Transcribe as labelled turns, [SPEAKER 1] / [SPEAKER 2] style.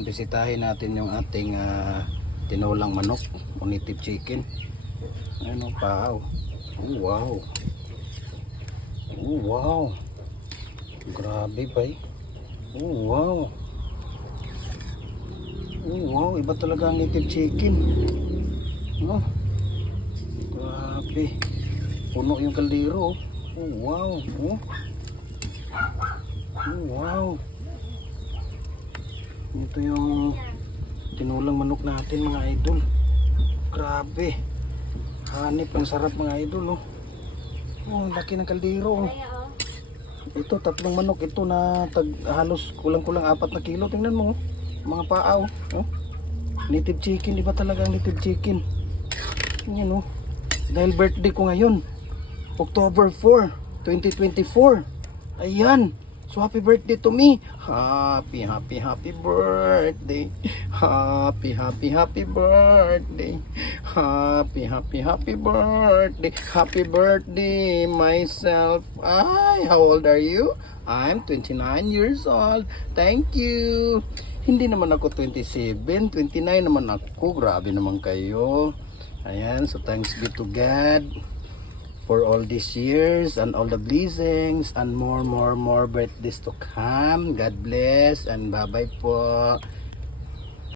[SPEAKER 1] Bisitahin natin yung ating ah, tinulang manok o native chicken. Ano pa? Oh, wow. Oh, wow. Grabe ba eh. Oh, wow. Oh, wow. Iba talaga ang native chicken. Oh. Grabe. Puno yung kaldero. oh. Oh, wow. Oh. Oh, wow. Ito yung tinulang manok natin mga idol. Grabe. Hanip ang sarap mga idol oh. Oh, laki ng kaldero oh. Ito tatlong manok ito na tag halos kulang-kulang apat na kilo. Tingnan mo oh. Mga paa oh. oh. Native chicken, di ba talaga ang native chicken? Yan oh. Dahil birthday ko ngayon. October 4, 2024. Ayan. So happy birthday to me. Happy, happy, happy birthday. Happy, happy, happy birthday. Happy, happy, happy birthday. Happy birthday myself. Ay, how old are you? I'm 29 years old. Thank you. Hindi naman ako 27, 29 naman ako. Grabe naman kayo. Ayan, so thanks be to God for all these years and all the blessings and more, more, more birthdays to come. God bless and bye-bye po.